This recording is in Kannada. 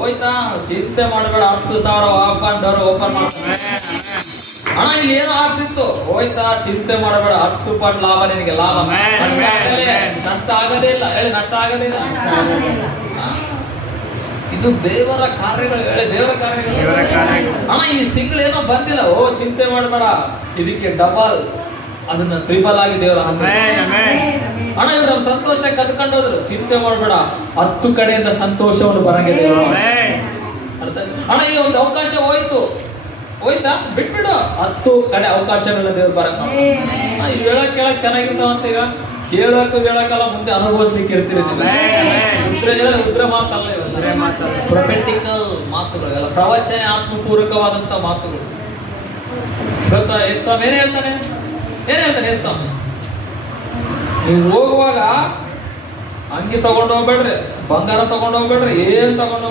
ಹೋಯ್ತಾ, ಚಿಂತೆ ಮಾಡಬೇಡ, 10,000 ಹಾಕೊಂಡವ್ರು ಓಪನ್ ಮಾಡ್ತಾರೆ. ಹಣ ಇಲ್ಲಿ ಏನೋ ಆಗ್ತಿತ್ತು, ಹೋಯ್ತಾ, ಚಿಂತೆ ಮಾಡಬೇಡ, 10 ಪಟ್ಟು ಲಾಭ ನಿನಗೆ, ಲಾಭ. ನಷ್ಟ ಆಗದೇ ಇಲ್ಲ, ಹೇಳಿ, ನಷ್ಟ ಆಗದೇ ಇಲ್ಲ. ಇದು ದೇವರ ಕಾರ್ಯಗಳು, ಹೇಳಿ, ದೇವರ ಕಾರ್ಯಗಳು. ಹಣ ಈ ಸಿಂಗಳೇನೋ ಬಂದಿಲ್ಲ, ಓ ಚಿಂತೆ ಮಾಡಬೇಡ, ಇದಕ್ಕೆ ಡಬಲ್, ಅದನ್ನ ತ್ರಿಬಲ್ ಆಗಿ ದೇವರ ಹಣ. ಇವ್ರು ನಮ್ಮ ಸಂತೋಷ ಕದ್ಕೊಂಡೋದ್ರು, ಚಿಂತೆ ಮಾಡಬೇಡ, 10 ಕಡೆಯಿಂದ ಸಂತೋಷವನ್ನು ಬರಂಗಿದೆ. ಹಣ ಈ ಒಂದು ಅವಕಾಶ ಹೋಯ್ತಾ, ಬಿಟ್ಬಿಡು, 10 ಕಡೆ ಅವಕಾಶಗಳನ್ನ ದೇವ್ರು ಬರಕ್. ಈ ಹೇಳಕ್ ಕೇಳಕ್ ಚೆನ್ನಾಗಿರ್ತಾವ ಅಂತ, ಈಗ ಹೇಳಕ್ಕಲ್ಲ, ಮುಂದೆ ಅನುಭವಿಸ್ಲಿಕ್ಕೆ ಇರ್ತೀರಿ. ಉದ್ರ ಮಾತಲ್ಲ ಇವೆಲ್ಲ, ಪ್ರೊಫೆಟಿಕಲ್ ಮಾತುಗಳು, ಎಲ್ಲ ಪ್ರವಚನ, ಆತ್ಮಪೂರ್ವಕವಾದಂತ ಮಾತುಗಳು. ಗೊತ್ತಾ ಯೇಸುಸ್ವಾಮಿ ಏನ್ ಹೇಳ್ತಾನೆ ಯೇಸುಸ್ವಾಮಿ, ನೀವು ಹೋಗುವಾಗ ಅಂಗಿ ತಗೊಂಡು ಹೋಗ್ಬೇಡ್ರಿ, ಬಂಗಾರ ತಗೊಂಡು ಹೋಗ್ಬೇಡ್ರಿ, ಏನ್ ತಗೊಂಡು